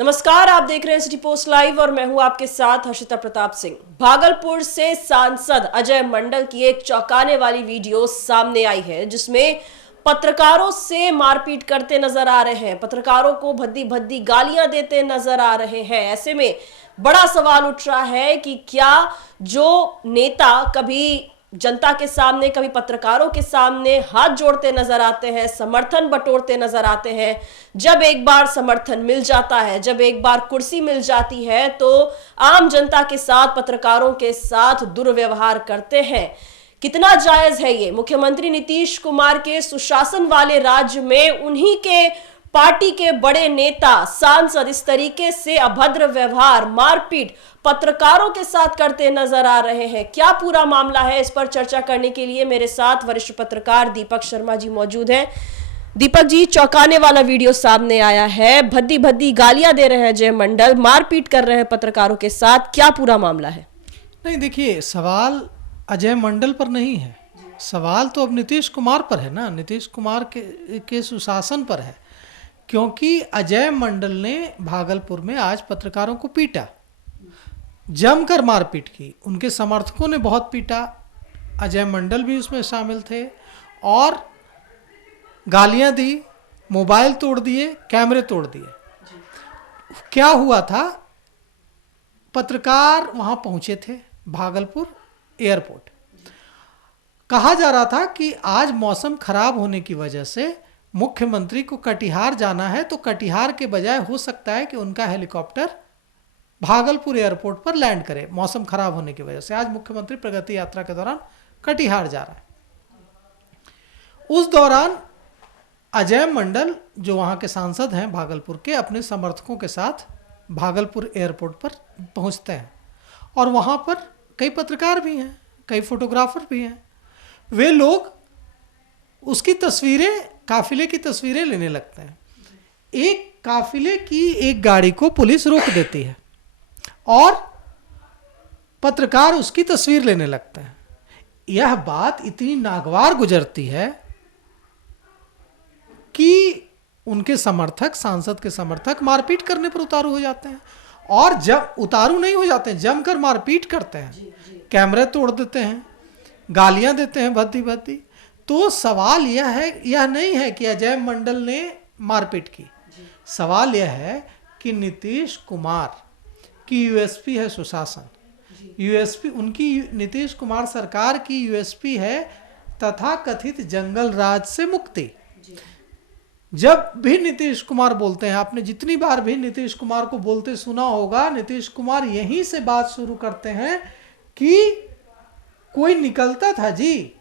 नमस्कार, आप देख रहे हैं सिटी पोस्ट लाइव और मैं हूं आपके साथ हर्षिता प्रताप सिंह। भागलपुर से सांसद अजय मंडल की एक चौंकाने वाली वीडियो सामने आई है जिसमें पत्रकारों से मारपीट करते नजर आ रहे हैं, पत्रकारों को भद्दी भद्दी गालियां देते नजर आ रहे हैं। ऐसे में बड़ा सवाल उठ रहा है कि क्या जो नेता कभी जनता के सामने कभी पत्रकारों के सामने हाथ जोड़ते नजर आते हैं, समर्थन बटोरते नजर आते हैं, जब एक बार समर्थन मिल जाता है, जब एक बार कुर्सी मिल जाती है तो आम जनता के साथ, पत्रकारों के साथ दुर्व्यवहार करते हैं। कितना जायज है ये? मुख्यमंत्री नीतीश कुमार के सुशासन वाले राज्य में उन्हीं के पार्टी के बड़े नेता सांसद इस तरीके से अभद्र व्यवहार, मारपीट पत्रकारों के साथ करते नजर आ रहे हैं। क्या पूरा मामला है, इस पर चर्चा करने के लिए मेरे साथ वरिष्ठ पत्रकार दीपक शर्मा जी मौजूद हैं। दीपक जी, चौंकाने वाला वीडियो सामने आया है, भद्दी भद्दी गालियां दे रहे हैं अजय मंडल, मारपीट कर रहे हैं पत्रकारों के साथ, क्या पूरा मामला है? नहीं, देखिए, सवाल अजय मंडल पर नहीं है, सवाल तो अब नीतीश कुमार पर है ना, नीतीश कुमार के सुशासन पर है। क्योंकि अजय मंडल ने भागलपुर में आज पत्रकारों को पीटा, जमकर मारपीट की, उनके समर्थकों ने बहुत पीटा, अजय मंडल भी उसमें शामिल थे और गालियां दी, मोबाइल तोड़ दिए, कैमरे तोड़ दिए। क्या हुआ था, पत्रकार वहां पहुंचे थे भागलपुर एयरपोर्ट। कहा जा रहा था कि आज मौसम खराब होने की वजह से मुख्यमंत्री को कटिहार जाना है, तो कटिहार के बजाय हो सकता है कि उनका हेलीकॉप्टर भागलपुर एयरपोर्ट पर लैंड करे, मौसम खराब होने की वजह से। आज मुख्यमंत्री प्रगति यात्रा के दौरान कटिहार जा रहा है। उस दौरान अजय मंडल, जो वहां के सांसद हैं भागलपुर के, अपने समर्थकों के साथ भागलपुर एयरपोर्ट पर पहुंचते हैं और वहां पर कई पत्रकार भी हैं, कई फोटोग्राफर भी हैं। वे लोग उसकी तस्वीरें, काफिले की तस्वीरें लेने लगते हैं। एक काफिले की एक गाड़ी को पुलिस रोक देती है और पत्रकार उसकी तस्वीर लेने लगते हैं। यह बात इतनी नागवार गुजरती है कि उनके समर्थक, सांसद के समर्थक मारपीट करने पर उतारू हो जाते हैं। और जब उतारू नहीं हो जाते हैं, जमकर मारपीट करते हैं, कैमरे तोड़ देते हैं, गालियां देते हैं भद्दी भद्दी। तो सवाल यह नहीं है कि अजय मंडल ने मारपीट की, सवाल यह है कि नीतीश कुमार की यूएसपी है सुशासन। यूएसपी उनकी, नीतीश कुमार सरकार की यूएसपी है तथा कथित जंगल राज से मुक्ति। जब भी नीतीश कुमार बोलते हैं, आपने जितनी बार भी नीतीश कुमार को बोलते सुना होगा, नीतीश कुमार यहीं से बात शुरू करते हैं कि कोई निकलता था जी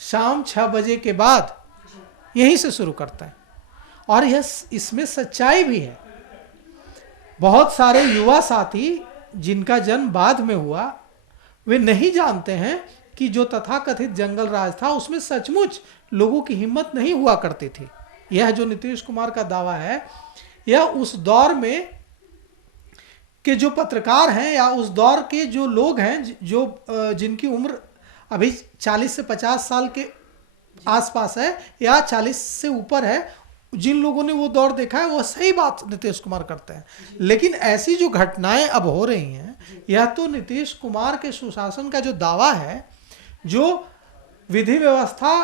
शाम 6 बजे के बाद, यहीं से शुरू करता है। और यह इसमें सच्चाई भी है। बहुत सारे युवा साथी जिनका जन्म बाद में हुआ, वे नहीं जानते हैं कि जो तथाकथित जंगल राज था उसमें सचमुच लोगों की हिम्मत नहीं हुआ करती थी। यह जो नीतीश कुमार का दावा है, यह उस दौर में के जो पत्रकार हैं या उस दौर के जो लोग हैं जो जिनकी उम्र अभी 40 से 50 साल के आसपास है या 40 से ऊपर है, जिन लोगों ने वो दौर देखा है, वो सही बात नीतीश कुमार करते हैं। लेकिन ऐसी जो घटनाएं अब हो रही हैं, यह तो नीतीश कुमार के सुशासन का जो दावा है, जो विधि व्यवस्था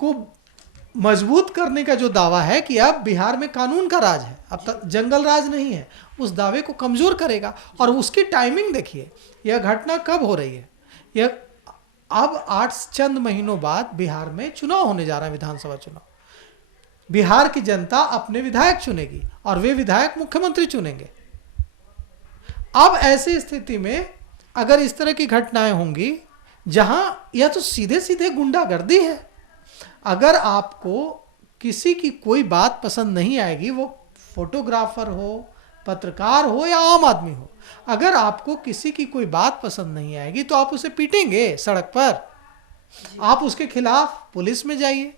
को मजबूत करने का जो दावा है कि अब बिहार में कानून का राज है, अब तक जंगल राज नहीं है, उस दावे को कमजोर करेगा। और उसकी टाइमिंग देखिए, यह घटना कब हो रही है, यह अब 8 चंद महीनों बाद बिहार में चुनाव होने जा रहा है, विधानसभा चुनाव। बिहार की जनता अपने विधायक चुनेगी और वे विधायक मुख्यमंत्री चुनेंगे। अब ऐसी स्थिति में अगर इस तरह की घटनाएं होंगी, जहां यह तो सीधे सीधे गुंडागर्दी है। अगर आपको किसी की कोई बात पसंद नहीं आएगी, वो फोटोग्राफर हो, पत्रकार हो या आम आदमी हो, अगर आपको किसी की कोई बात पसंद नहीं आएगी तो आप उसे पीटेंगे सड़क पर, आप उसके खिलाफ पुलिस में जाइए,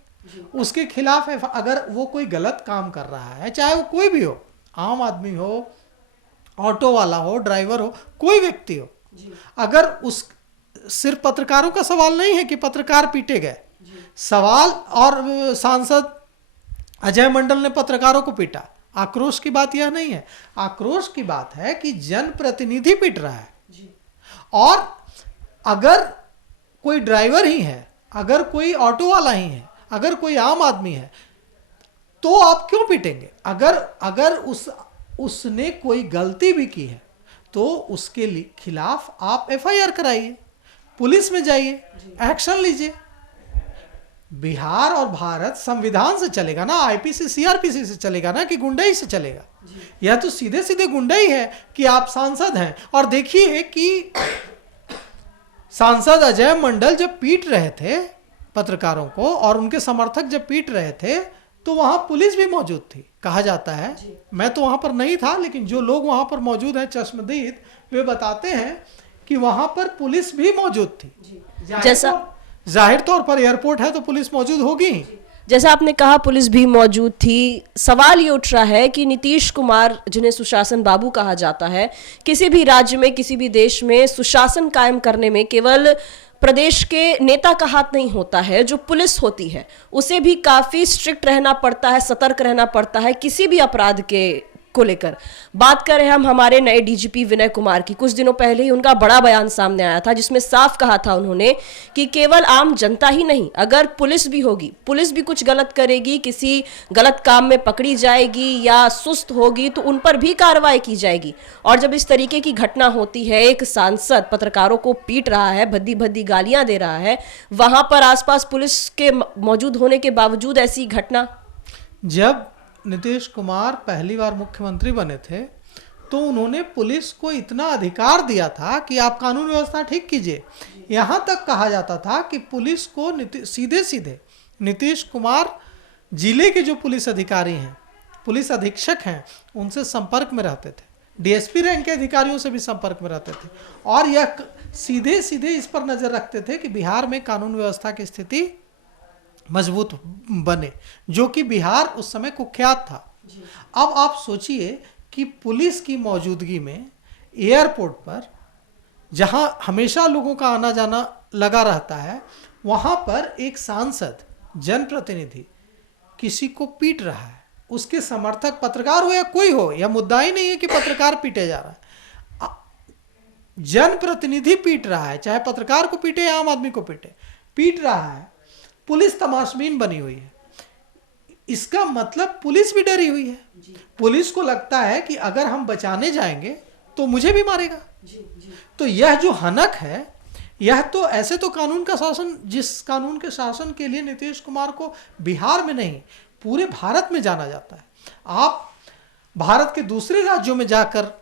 उसके खिलाफ अगर वो कोई गलत काम कर रहा है, चाहे वो कोई भी हो, आम आदमी हो, ऑटो वाला हो, ड्राइवर हो, कोई व्यक्ति हो, अगर उस सिर्फ पत्रकारों का सवाल नहीं है कि पत्रकार पीटे गए, सवाल और सांसद अजय मंडल ने पत्रकारों को पीटा, आक्रोश की बात यह नहीं है। आक्रोश की बात है कि जनप्रतिनिधि पीट रहा है। और अगर कोई ड्राइवर ही है, अगर कोई ऑटो वाला ही है, अगर कोई आम आदमी है, तो आप क्यों पीटेंगे? अगर उसने कोई गलती भी की है तो उसके खिलाफ आप एफआईआर कराइए, पुलिस में जाइए, एक्शन लीजिए। बिहार और भारत संविधान से चलेगा ना, आईपीसी सीआरपीसी से चलेगा ना, कि गुंडाई से चलेगा? यह तो सीधे सीधे गुंडाई है कि आप सांसद हैं। और देखिए कि सांसद अजय मंडल जब पीट रहे थे पत्रकारों को और उनके समर्थक जब पीट रहे थे तो वहां पुलिस भी मौजूद थी। कहा जाता है, मैं तो वहां पर नहीं था, लेकिन जो लोग वहां पर मौजूद हैं चश्मदीद, वे बताते हैं कि वहां पर पुलिस भी मौजूद थी। जैसा जाहिर तौर पर एयरपोर्ट है तो पुलिस मौजूद होगी। जैसा आपने कहा पुलिस भी मौजूद थी। सवाल ये उठ रहा है कि नीतीश कुमार, जिन्हें सुशासन बाबू कहा जाता है, किसी भी राज्य में, किसी भी देश में सुशासन कायम करने में केवल प्रदेश के नेता का हाथ नहीं होता है। जो पुलिस होती है उसे भी काफी स्ट्रिक्ट रहना पड़ता है, सतर्क रहना पड़ता है किसी भी अपराध के को लेकर। बात करें हम हमारे नए डीजीपी विनय कुमार की, कुछ दिनों पहले ही उनका बड़ा बयान सामने आया था जिसमें साफ कहा था उन्होंने कि केवल आम जनता ही नहीं, अगर पुलिस भी होगी, पुलिस भी कुछ गलत करेगी, किसी गलत काम में पकड़ी जाएगी या सुस्त होगी तो उन पर भी कार्रवाई की जाएगी। और जब इस तरीके की घटना होती है, एक सांसद पत्रकारों को पीट रहा है, भद्दी भद्दी गालियां दे रहा है, वहां पर आसपास पुलिस के मौजूद होने के बावजूद ऐसी घटना। जब नीतीश कुमार पहली बार मुख्यमंत्री बने थे तो उन्होंने पुलिस को इतना अधिकार दिया था कि आप कानून व्यवस्था ठीक कीजिए। यहाँ तक कहा जाता था कि पुलिस को सीधे सीधे नीतीश कुमार जिले के जो पुलिस अधिकारी हैं, पुलिस अधीक्षक हैं, उनसे संपर्क में रहते थे, डीएसपी रैंक के अधिकारियों से भी संपर्क में रहते थे और यह सीधे सीधे इस पर नजर रखते थे कि बिहार में कानून व्यवस्था की स्थिति मजबूत बने, जो कि बिहार उस समय कुख्यात था। अब आप सोचिए कि पुलिस की मौजूदगी में एयरपोर्ट पर, जहां हमेशा लोगों का आना जाना लगा रहता है, वहां पर एक सांसद, जनप्रतिनिधि किसी को पीट रहा है। उसके समर्थक पत्रकार हो या कोई हो, यह मुद्दा ही नहीं है कि पत्रकार पीटे जा रहा है, जनप्रतिनिधि पीट रहा है, चाहे पत्रकार को पीटे या आम आदमी को पीट रहा है। पुलिस तमाशबीन बनी हुई है। इसका मतलब पुलिस भी डरी हुई है। पुलिस को लगता है कि अगर हम बचाने जाएंगे तो मुझे भी मारेगा। तो यह जो हनक है, यह तो ऐसे तो कानून का शासन, जिस कानून के शासन के लिए नीतीश कुमार को बिहार में नहीं पूरे भारत में जाना जाता है। आप भारत के दूसरे राज्यों में जाकर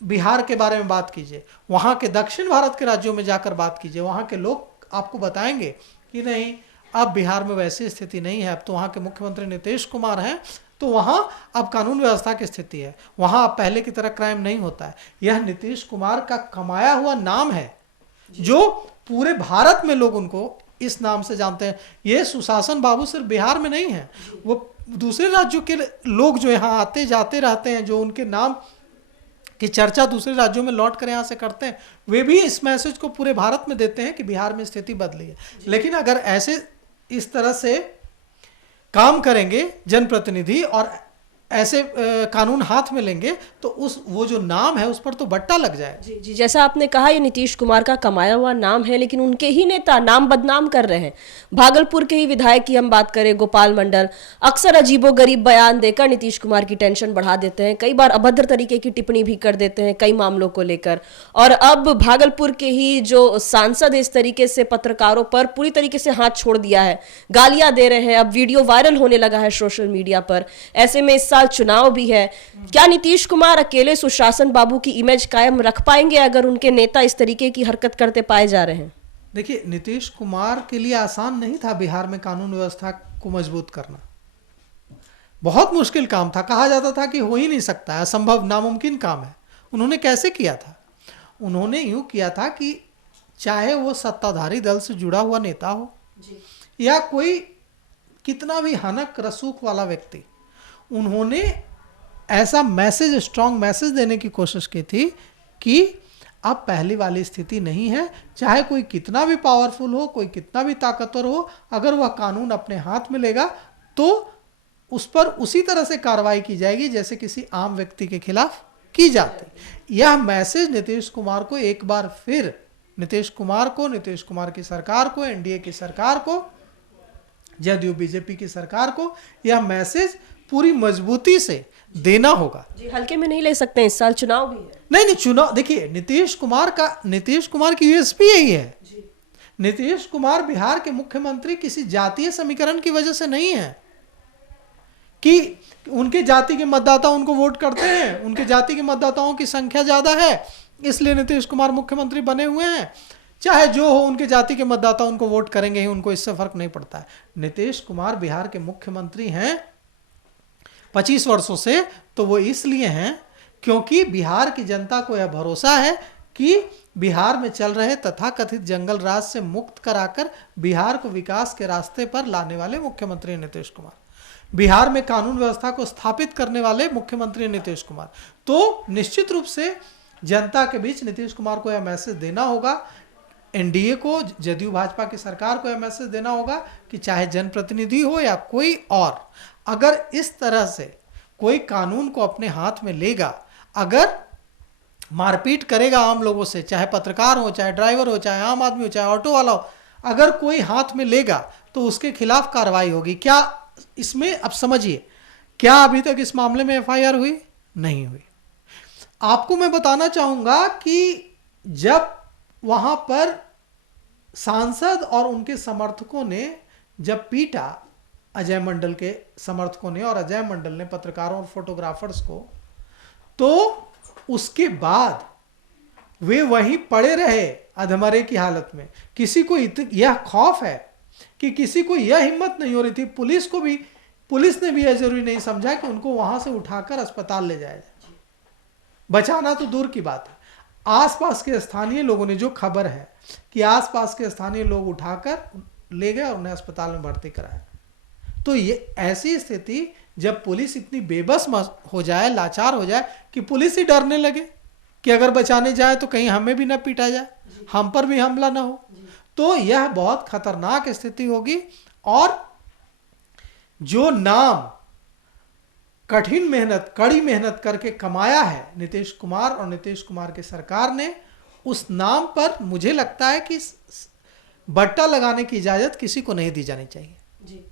बिहार के बारे में बात कीजिए, वहाँ के दक्षिण भारत के राज्यों में जाकर बात कीजिए, वहाँ के लोग आपको बताएंगे कि नहीं, अब बिहार में वैसी स्थिति नहीं है। अब तो वहाँ के मुख्यमंत्री नीतीश कुमार हैं, तो वहाँ अब कानून व्यवस्था की स्थिति है, वहाँ अब पहले की तरह क्राइम नहीं होता है। यह नीतीश कुमार का कमाया हुआ नाम है, जो पूरे भारत में लोग उनको इस नाम से जानते हैं। ये सुशासन बाबू सिर्फ बिहार में नहीं है, वो दूसरे राज्यों के लोग जो यहाँ आते जाते रहते हैं, जो उनके नाम की चर्चा दूसरे राज्यों में लौट कर यहाँ से करते हैं, वे भी इस मैसेज को पूरे भारत में देते हैं कि बिहार में स्थिति बदली है। लेकिन अगर ऐसे इस तरह से काम करेंगे जनप्रतिनिधि और ऐसे कानून हाथ में लेंगे तो वो जो नाम है उस पर तो बट्टा लग जाए। जी, जैसा आपने कहा ये नीतीश कुमार का कमाया हुआ नाम है, लेकिन उनके ही नेता नाम बदनाम कर रहे हैं। भागलपुर के ही विधायक की हम बात करें, गोपाल मंडल, अक्सर अजीबोगरीब बयान देकर नीतीश कुमार की टेंशन बढ़ा देते हैं, कई बार अभद्र तरीके की टिप्पणी भी कर देते हैं कई मामलों को लेकर। और अब भागलपुर के ही जो सांसद इस तरीके से पत्रकारों पर पूरी तरीके से हाथ छोड़ दिया है, गालियां दे रहे हैं, अब वीडियो वायरल होने लगा है सोशल मीडिया पर। ऐसे में इस साल चुनाव भी है, क्या नीतीश कुमार अकेले सुशासन बाबू की इमेज कायम रख पाएंगे अगर उनके नेता इस तरीके की हरकत करते पाए जा रहे हैं? देखिए, नीतीश कुमार के लिए आसान नहीं था बिहार में कानून व्यवस्था को मजबूत करना, बहुत मुश्किल काम था। कहा जाता था कि हो ही नहीं सकता, असंभव, नामुमकिन काम है। उन्होंने कैसे किया था? उन्होंने यूं किया था कि चाहे वो सत्ताधारी दल से जुड़ा हुआ नेता हो या कोई कितना भी हनक रसूख वाला व्यक्ति, उन्होंने ऐसा मैसेज, स्ट्रॉन्ग मैसेज देने की कोशिश की थी कि अब पहली वाली स्थिति नहीं है। चाहे कोई कितना भी पावरफुल हो, कोई कितना भी ताकतवर हो, अगर वह कानून अपने हाथ में लेगा तो उस पर उसी तरह से कार्रवाई की जाएगी जैसे किसी आम व्यक्ति के खिलाफ की जाती। यह मैसेज नीतीश कुमार को एक बार फिर, नीतीश कुमार की सरकार को, एनडीए की सरकार को, जदयू बीजेपी की सरकार को यह मैसेज पूरी मजबूती से देना होगा। जी, हल्के में नहीं ले सकते हैं, इस साल चुनाव भी है। नहीं, चुनाव देखिए, नीतीश कुमार की यूएसपी यही है। नीतीश कुमार बिहार के मुख्यमंत्री किसी जातीय समीकरण की वजह से नहीं है कि उनके जाति के मतदाता उनको वोट करते हैं, उनके जाति के मतदाताओं की संख्या ज्यादा है इसलिए नीतीश कुमार मुख्यमंत्री बने हुए हैं। चाहे जो हो, उनके जाति के मतदाता उनको वोट करेंगे ही, उनको इससे फर्क नहीं पड़ता है। नीतीश कुमार बिहार के मुख्यमंत्री हैं 25 वर्षों से, तो वो इसलिए हैं क्योंकि बिहार की जनता को यह भरोसा है कि बिहार में चल रहे तथाकथित जंगल राज से मुक्त कराकर बिहार को विकास के रास्ते पर लाने वाले मुख्यमंत्री नीतीश कुमार, बिहार में कानून व्यवस्था को स्थापित करने वाले मुख्यमंत्री नीतीश कुमार। तो निश्चित रूप से जनता के बीच नीतीश कुमार को यह मैसेज देना होगा, एनडीए को, जदयू भाजपा की सरकार को यह मैसेज देना होगा कि चाहे जनप्रतिनिधि हो या कोई और, अगर इस तरह से कोई कानून को अपने हाथ में लेगा, अगर मारपीट करेगा आम लोगों से, चाहे पत्रकार हो, चाहे ड्राइवर हो, चाहे आम आदमी हो, चाहे ऑटो वाला हो, अगर कोई हाथ में लेगा तो उसके खिलाफ कार्रवाई होगी। क्या इसमें अब समझिए, क्या अभी तक इस मामले में एफआईआर हुई? नहीं हुई। आपको मैं बताना चाहूंगा कि जब वहां पर सांसद और उनके समर्थकों ने जब पीटा, अजय मंडल के समर्थकों ने और अजय मंडल ने पत्रकारों और फोटोग्राफर्स को, तो उसके बाद वे वहीं पड़े रहे अधमरे की हालत में। किसी को यह खौफ है कि किसी को यह हिम्मत नहीं हो रही थी, पुलिस ने भी यह जरूरी नहीं समझा कि उनको वहां से उठाकर अस्पताल ले जाया जाए। बचाना तो दूर की बात है, आसपास के स्थानीय लोगों ने, जो खबर है कि आसपास के स्थानीय लोग उठाकर ले गए और उन्हें अस्पताल में भर्ती कराया। तो ये ऐसी स्थिति जब पुलिस इतनी बेबस हो जाए, लाचार हो जाए कि पुलिस ही डरने लगे कि अगर बचाने जाए तो कहीं हमें भी ना पीटा जाए, हम पर भी हमला ना हो, तो यह बहुत खतरनाक स्थिति होगी। और जो नाम कठिन मेहनत, कड़ी मेहनत करके कमाया है नीतीश कुमार और नीतीश कुमार की सरकार ने, उस नाम पर मुझे लगता है कि बट्टा लगाने की इजाजत किसी को नहीं दी जानी चाहिए। जी,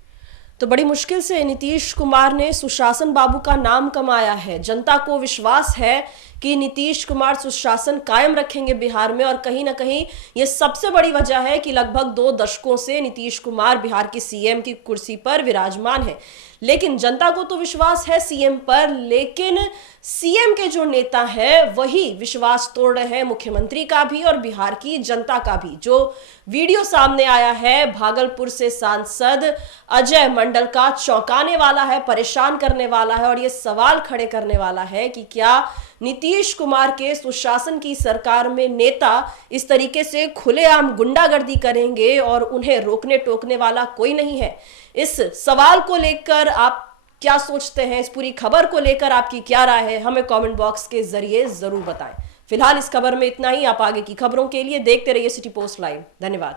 तो बड़ी मुश्किल से नीतीश कुमार ने सुशासन बाबू का नाम कमाया है। जनता को विश्वास है कि नीतीश कुमार सुशासन कायम रखेंगे बिहार में, और कहीं ना कहीं ये सबसे बड़ी वजह है कि लगभग 2 दशकों से नीतीश कुमार बिहार की सीएम की कुर्सी पर विराजमान है। लेकिन जनता को तो विश्वास है सीएम पर, लेकिन सीएम के जो नेता हैं वही विश्वास तोड़ रहे हैं, मुख्यमंत्री का भी और बिहार की जनता का भी। जो वीडियो सामने आया है भागलपुर से सांसद अजय मंडल का, चौंकाने वाला है, परेशान करने वाला है, और ये सवाल खड़े करने वाला है कि क्या नीतीश कुमार के सुशासन की सरकार में नेता इस तरीके से खुलेआम गुंडागर्दी करेंगे और उन्हें रोकने टोकने वाला कोई नहीं है? इस सवाल को लेकर आप क्या सोचते हैं? इस पूरी खबर को लेकर आपकी क्या राय है? हमें कमेंट बॉक्स के जरिए जरूर बताएं। फिलहाल इस खबर में इतना ही। आप आगे की खबरों के लिए देखते रहिए सिटी पोस्ट लाइव। धन्यवाद।